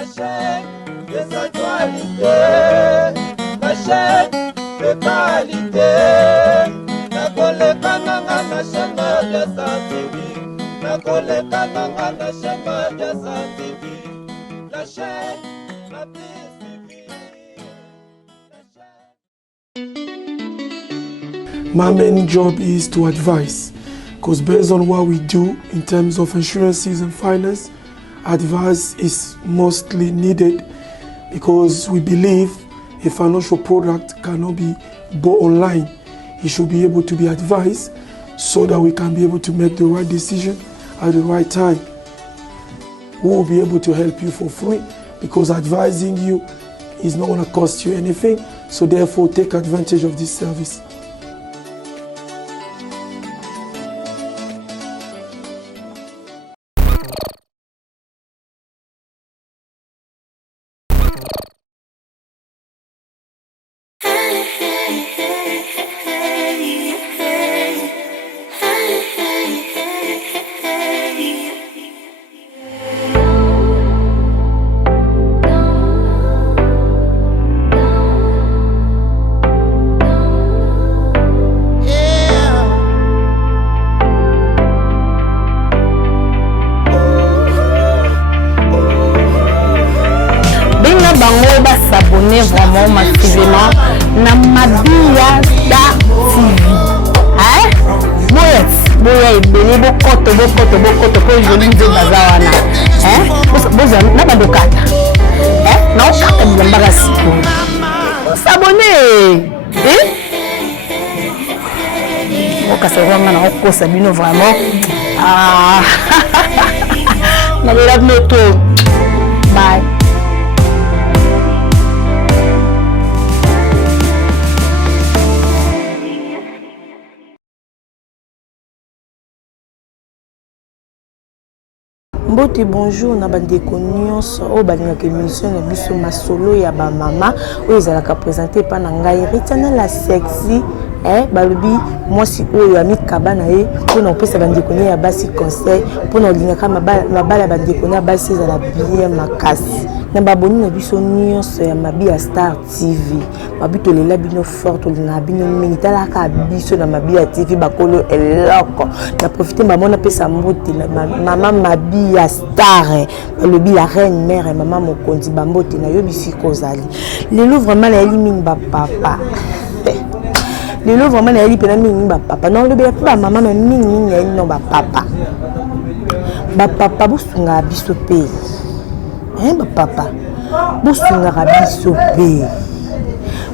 la chaîne des actualités, la chaîne de qualité. La collecte la chaîne de scientifique, la collecte la chaîne de scientifique, la chaîne la plus suivie. My main job is to advise, because based on what we do in terms of insurances and finance, advice is mostly needed, because we believe a financial product cannot be bought online. It should be able to be advised so that we can be able to make the right decision at the right time. We will be able to help you for free, because advising you is not going to cost you anything. So therefore, take advantage of this service. Vraiment massivement na Mabia Star TV. Hein? Boya ibele bokoto ko joli nze bazawana. Hein? Boza na badokata. Hein? Na okata bilambaka siko. S'abonner. Hein? Okasa vraiment na okosa bino vraiment. Ah. Na love me too. Bye. Mbote bonjour na bandeko nyonso o balingaka émission na biso masolo ya ba mama o ezalaka présenter pa na ngai Rithiana la sexy balobi mwasi oyo amikaba na ye pona opesa bandeko ya basi conseil pona olingaka mabala bandeko na basi ezala bien makasi na baboni na biso nyonso ya Mabia Star TV mabito lela bino fort olinga bino mingi talaka biso na Mabia TV bakolo eloko na profiter mamona pesa mbote mama Mabia Star balobi la reine mère mama mokonzi bambote na yo bisiko zali lelo vraiment na elimine ba papa lelo vraiment na elimine mingi ba papa non le ba mama na mingi ya no ba papa busunga biso pe ba papa busunga biso pe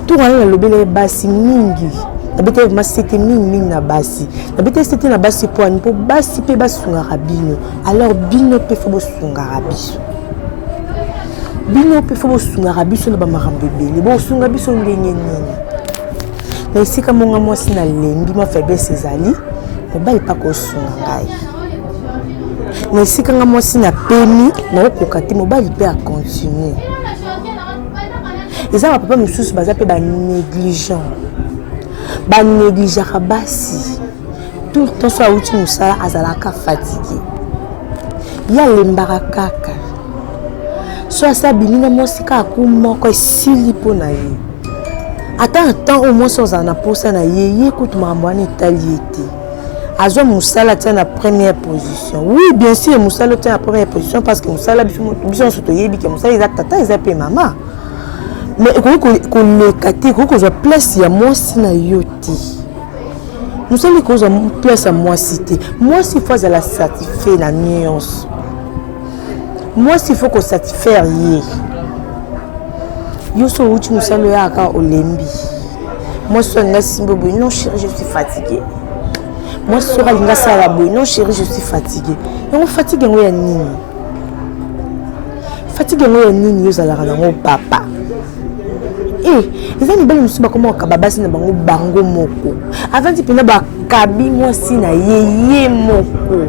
tout rana le bele basi mingi abete ma c'était mingi na basi abete c'était na basi po basi pe basunga bino alors bino pe fo busunga biso na ba marambe bele busunga biso ndenge nini na isika monga mwasi na lembi ma faiblesse ezali mobali pa ko sunga ngai na isika nga mwasi na pemi na okoka te mobali pe a continuer eza ba papa mosusu baza pe ba négligent basi tout le temps so auti musala azalaka fatigué ya lembaka kaka so asa bilinga mwasi ka akumoko esili po na ye ata temps au moins sans en aposa na ye écoute makambo wana etali ete azwa musala tient la première position. Oui, bien sûr, musala tient la première position parce que musala biso soto yebi que musala eza tata eza pe mama. Mais ko le kati ko zo place ya mwasi na yoti. Musala ko zo place ya mwasi te. Mwasi faut la satisfaire la nuance. Mwasi faut ko satisfaire ye. Yo so uti musala ya ka olembi. Moi so nga simbobo non chérie je suis fatiguée. Moi, je serai à non chérie, je suis fatiguée. Et on fatigue en nini. Fatigue en nini, vous allez mon papa. Eh, ils ont une belle musique comme kababasi na bango moko. Avant de prendre ba kabi moi si na yeye moko.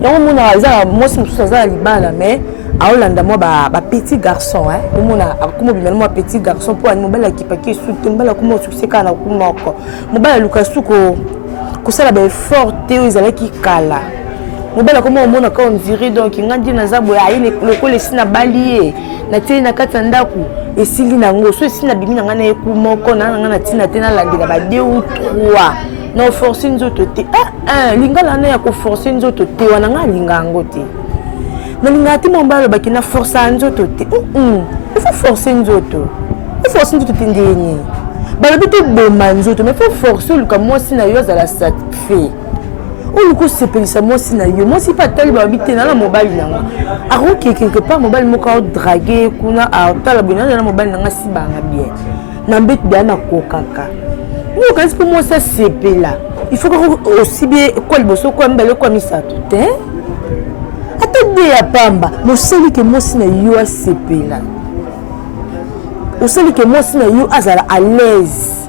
Et on mona za moi si mususu za libala mais a Hollande moi ba petit garçon on mona comme bien moi petit garçon pour animer bala ki paki soutien bala comme succès kana kumoko. Mo bala lukasuko kusala ba forte ezalaki kala mobala comme on mona ka on dirait donc ngandi na zabo ya ile lokole sina balié na tie na kata ndako esili nango so esili na bimi na ngana eku moko na ngana tina tena landela ba 2 ou 3 na forcer nzoto te lingala na ya ko forcer nzoto te wana nga linga ngo te na linga te mombalo bakina forcer nzoto te il faut forcer nzoto te ndeni balobi te boma nzoto mais faut forcer luka mwasi na yo azala satisfait oluko sepelisa mwasi na yo mwasi pa tali babi te na mobali nanga akoki quelque part mobali moko draguer kuna atala bina na mobali nanga si banga bien na Mbetu bien na kokaka nous quand pour moi ça sepela il faut que aussi bien quoi le bosso quoi mbele quoi misato te atende ya pamba moseli ke mwasi na yo a sepela oseli ke mwasi na yo azala à l'aise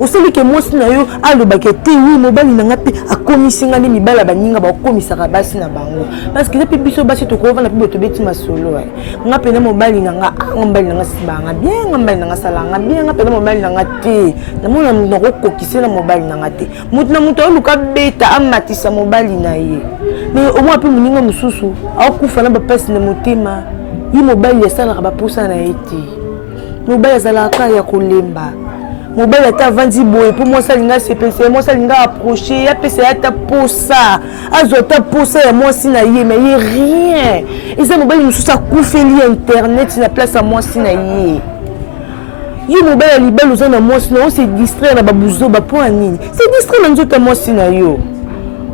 oseli ke mwasi na yo alobake te wi mobali nanga pe akomisinga ni mibala baninga bakomisaka basi na bango parce que depuis biso basi tokova na pibo tobeti masolo nga pe na mobali nanga mobali nanga sibanga bien mobali nanga salanga bien nga pe na mobali nanga te na mona ndokokokise na mobali nanga te mutu na mutu oluka beta amatisa mobali na ye mais au moins pe muninga mususu akufa na bapasi na motema yi mobali yasalaka baposa na ye te mobali azalaka ya kolemba mobile ata vandi boye pour moi ça linga CPC moi ça linga approcher ya pesa ata posa azota posa ya moi si na ye mais y rien et ça mobile nous ça koufeli internet na place à moi si na ye yi mobile libel aux na moi si on se distraire na babuzo ba point nini c'est distraire na nzoto moi si na yo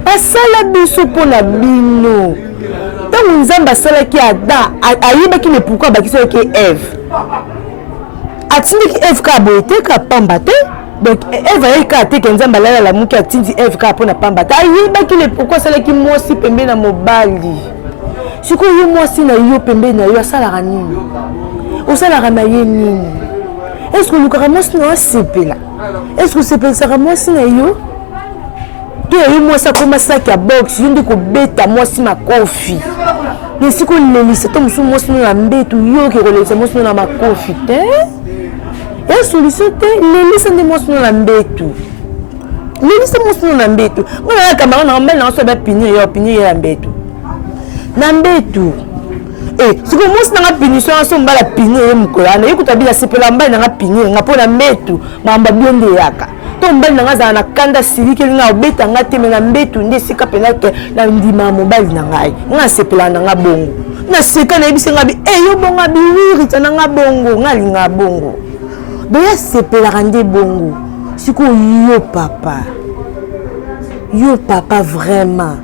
asala biso pona bino tant nzamba sala ki ada ayeba ki ne pourquoi ba ki so ki Eve atindi Eve ka boite ka pamba te donc Eve ay ka te kenzamba la muki atindi Eve ka pona pamba ta yiba ki le pourquoi sala ki mwasi pembe na mobali siko yo mwasi na yo pembe na yo sala ranini o sala ramaye nini est-ce que lukara mwasi na sepela est-ce que sepela sala mwasi na yo to yo mwasi akoma saki ya box yo ndiko beta mwasi makofi mais siko lelisa to musu mwasi na Mbetu yo ke kolelisa mwasi na makofi te et solution te lelisa nde mwasi na Mbetu lelisa mwasi na Mbetu ngana kamara na mbele na so ba pinye ya Mbetu na Mbetu siko mwasi na punition so mbala pinye ye mukolana yekutabila sepela mbali na pinye ngapona Mbetu mamba bionde yaka to mbali na za na kanda silike nga obeta ngate me na Mbetu nde sika penake na ndima mobali na ngai nga sepela na bongo na seka na ebise ngabi yo bonga biwiri tana nga bongo nga linga bongo doya sepela rande bongo siko yo papa vraiment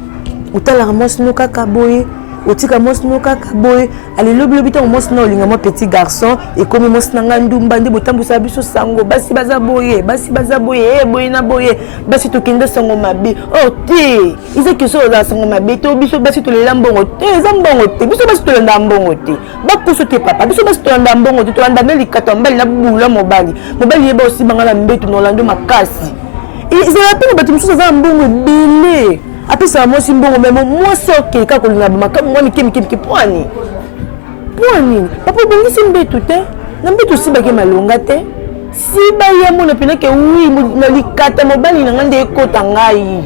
utala mwasi no kaka boye otika mwasi no kaka boye ali lobi to mwasi no linga mo petit garçon et comme mwasi na ndumba nde botambusa biso sango basi baza boye boye na boye basi tokende sango mabe te ize que so za sango mabe to biso basi to lela mbongo te za mbongo te biso basi to lenda mbongo te bakuso te papa biso basi to lenda mbongo te to lenda na likata mbali na bula mobali yeba aussi bangala Mbetu no lando makasi ize la pena batu mususu za mbongo bele apesa mwasi mbongo memo mwasi okeka kolinga bamakamu mwani kemi pwani papa bongisi Mbetu te na Mbetu si bake malonga te si baya mona penake wi na likata mobali na ngande ekota ngai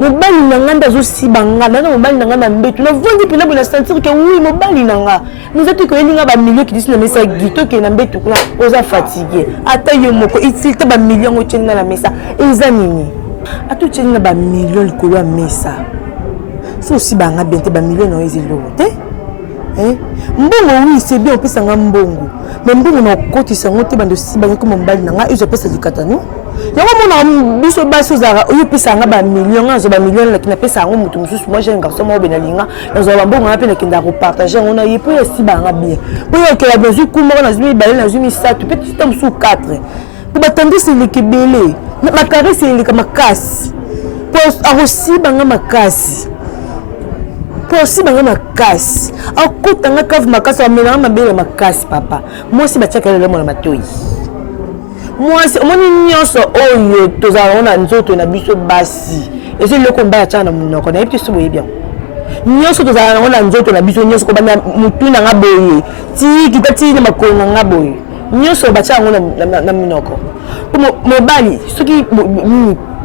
mobali na nganda zo si banga na mobali na nganda Mbetu na vondi pena bona sentir que oui mobali na nga nous ati ko elinga ba millions qui disent na mesa gito ke na Mbetu kuna oza fatigué ata yo moko itil te ba millions o tshena na mesa eza nini atu tshena ba millions likolo ya mesa so si banga bente ba millions na ezilo te mbongo oui c'est bien opesa nga mbongo mais mbongo na kotisa ngote bando si bangi ko mobali na nga ezo pesa likata no yango mona biso baso zara oyo pesa nga ba millions nga zo ba millions la kina pesa ngo mutu mususu moi j'ai un garçon mo benalinga na zo ba mbongo na pena kinda ko partager ngona yepo ya si banga bien oyo ke la bezu kumo na zumi balé na zumi 7 peut-être tam sous 4 pour batendre c'est le kebele na makare c'est le makasi pour arosi banga makasi posi banga makasi akutanga kavu makasi amena mabele makasi papa moi si batiaka lelo mona matoi moi si omoni nyonso oyo tozala na nzoto na biso basi ese loko mbaya tana munoko na yepti subo yebia nyonso tozala na nzoto na biso nyonso ko bana mutuna nga boye ti kitati na makonga nga boye nyonso batia ngo na munoko como mobali soki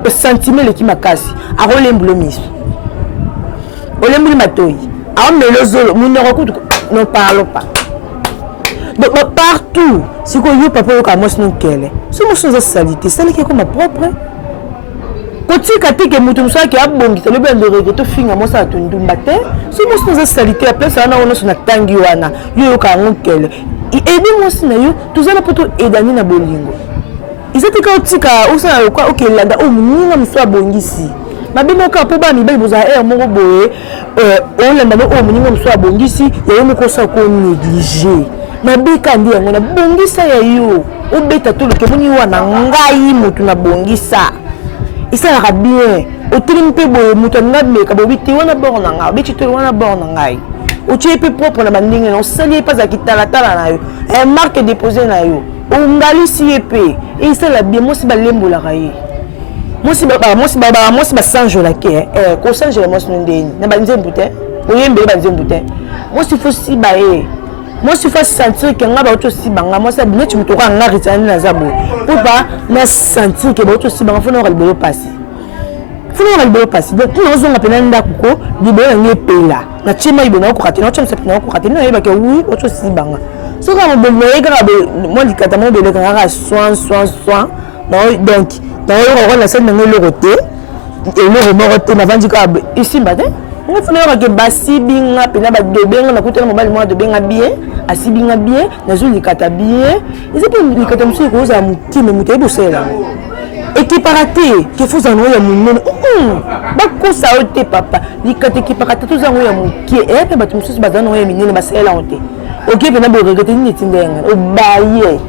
sentiment le ki makasi akolembulo miso olembuli matoi a melozolo munoko kutu non parle pas partout. Si vous avez papa, vous avez un kele. Si vous avez salité, c'est qui est comme propre. Quand tu as dit que vous avez bon, qui est bien de regretter, finir moi ça tu ne m'as pas. Si vous avez salité, après ça, on a une tangiwana. Vous avez un kele. Et aidez-moi si vous tous allez plutôt aider na bolingo. Ils étaient quand tu as aussi quoi, ok, là, oh, nous nous sommes bons ici. Ma bien au cas pour bas, mais vous avez un mot boé. On l'a demandé, oh, nous nous sommes bons ici. Il y a une chose qu'on négligé. Ma bien quand on a bon ici, il y a eu. On bête à tout le que vous n'y voyez pas. Ngai mutu na bon ici. Et ça ira bien. Au trimpe boé mutu na mais quand vous êtes wana bon nanga, vous êtes wana bon nanga. Au tu es plus propre na bandingue, on s'allie pas à quitter la tala na yo. Un marque déposé na yo. On a ici épée et ça la bien moi c'est balembo la raie moi c'est sanjo la ke ko sanjo la moi c'est ndenge na banze mbute oyembe banze mbute moi c'est faut si bae moi c'est faut sentir que nga ba auto si banga moi c'est bien tu me toka nga Rithiana na zabo pour pas na sentir que ba auto si banga faut na le passer donc nous on appelle ndako ko libérer ngepela na chima ibona ko katena chama sepina ko katena yeba ke oui auto si banga. So quand on me moi likatamo de lekanga soin donc dans le la scène de l'oroté et le remoroté n'avandi ka ici matin on fait le que basi binga pena ba de benga na kutela mobile moi de benga bien asi binga bien na zo likata bien et c'est pas likata monsieur ko za muti mais muti bosela équiparaté que faut en ya munene ba ko sa ote papa likata équiparaté tout za ya muki et pe ba tumsusu ba za no ya minene ba sela ote. Ok, vous avez regretté une Ndenge, au baillet.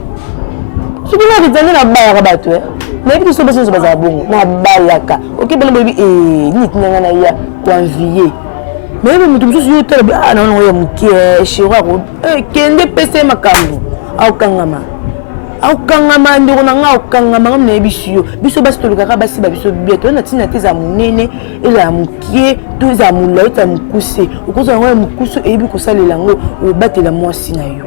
Si vous avez dit la baille à battre, mais vous savez que c'est pas bon, la baille à cas. Ok, vous avez dit, Ndenge na ya convier. Mais vous me dites, je suis ah non, non, il y a un chez moi. Kende pese makambo, au kangama. Au kangama, ndeko na nga au kangama, ngam na bisio. Bisio basi to lukaka basi ba bisio bientôt na tina te za munene, ela mukie, to za mulai ta mukuse. Ukoza nga mukuse ebi ko salela ngo, o batela mwasi na yo.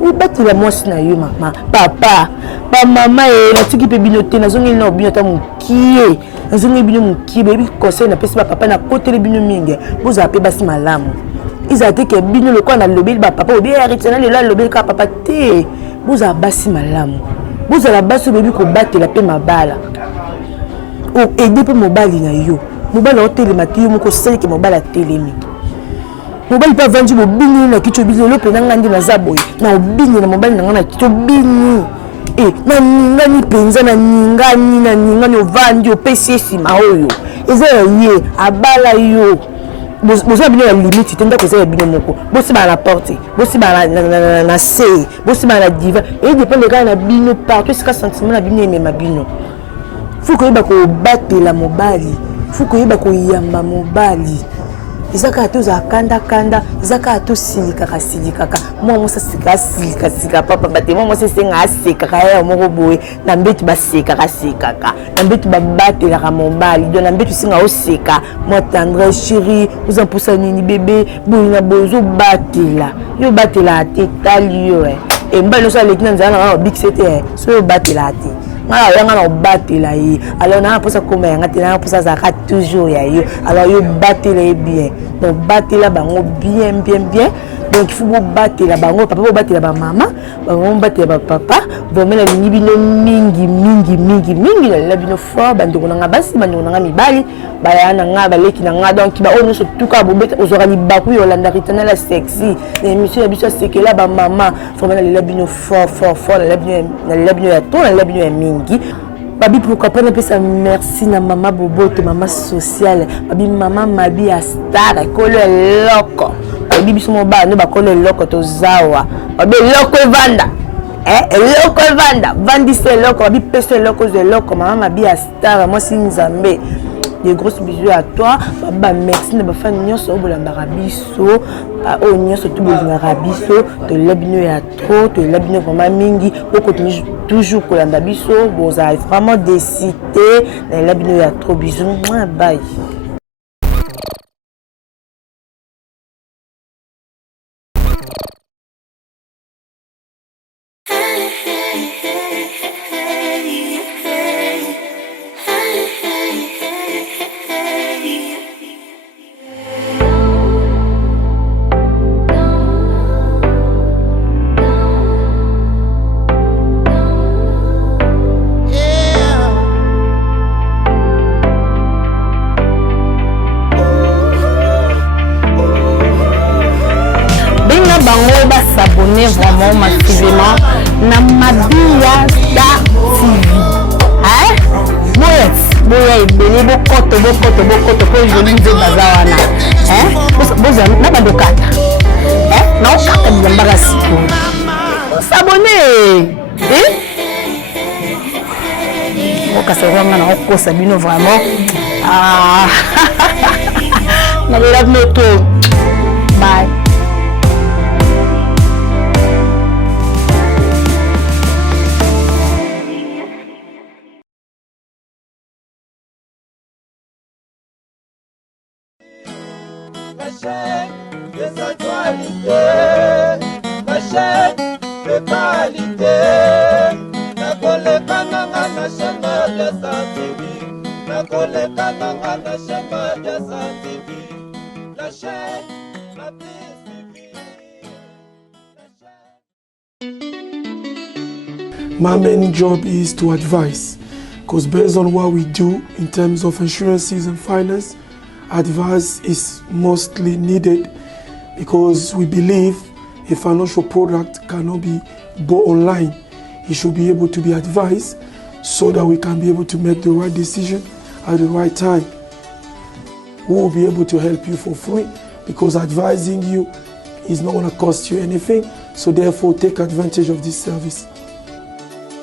O batela mwasi na yo mama. Papa, ba mama e na tiki pe binote na zongi na binota mukie. Na zongi bino mukie, bebi conseil na pesi ba papa na côté le bino mingi. Boza pe basi malamu. Ils ont dit que bino le quoi na lobby ba papa ou bien Rithiana le la lobby ka papa te. Vous avez bassi malamu. Vous avez bassi bébé ko battre la paix ma bala. Ou aider pour mobile na yo. Mobile hôtel mati yo moko sel ke mobile télémi. Mobile pas vendre mobile na kicho bili lo pe na ngandi na zaboy. Na obini na mobile na ngana kicho bini. Na ninga ni penza na ninga ni ovandi o PCS ma oyo. Eza ye abala yo. Vous avez la limite, tu as besoin de moko. Vous avez la porte, vous avez la C, vous avez la diva. Et dépend des gars, la bino partout, c'est un sentiment la bino et ma bino. Faut que vous batte la mobali. Faut que vous yamba mobali. Izaka to za kanda izaka to silika moi ça silika papa bate moi c'est nga seka ya moko boye na mbetu ba seka na mbetu ba bate la mobali donc na mbetu singa o seka moi tendre chérie vous en poussa nini bébé boina bozo batela yo batela tetali yo et mbalo ça lekina nzana big c'était so yo batela te. Alors on a pour ça comme on pour ça toujours alors yo battre bien donc battre là bien donc il faut battre là papa battre là maman battre là papa vraiment la bino mingi la bino fort bando na basi bando na mibali ba na nga baleki na nga donc ba ono surtout ka bobeta ozora ni baku yo landa Rithiana la sexy et monsieur biso Sekele ba maman vraiment la bino fort la bino ya to la bino ya mingi. Babi pourquoi pas ne pas merci na maman bobo to maman sociale babi maman mabi a star kolo loko babi biso mo ba no ba kolo loko to zawa babi loko vanda loko vanda vandi c'est loko babi pese loko ze loko maman mabi a star moi si nzambe. Des grosses bisous à toi. Baba merci na ba fan nyonso obolanda rabiso o nyonso tout bolanda rabiso to labino ya trop to labino vraiment mingi o continue toujours kolanda biso vous avez vraiment décidé na labino ya trop bisous bye. bango ba s'abonner vraiment massivement na Mabia da TV. Hein? Boya ebele bokoto po joli nze bazawana. Hein? Boza na badokata. Hein? Na okata bilambaka siko. S'abonner. Hein? Okasanga na okosa bino vraiment. Ah. Na love Mbetu. Bye. La chaîne des actualités, la chaîne de qualité. La koleka nanga na chaîne de sa TV, la koleka nanga na chaîne de sa TV, la chaîne la plus suivie, la chaîne. My main job is to advise, because based on what we do in terms of insurances and finance, advice is mostly needed because we believe a financial product cannot be bought online. It should be able to be advised so that we can be able to make the right decision at the right time. We will be able to help you for free because advising you is not going to cost you anything. So therefore, take advantage of this service.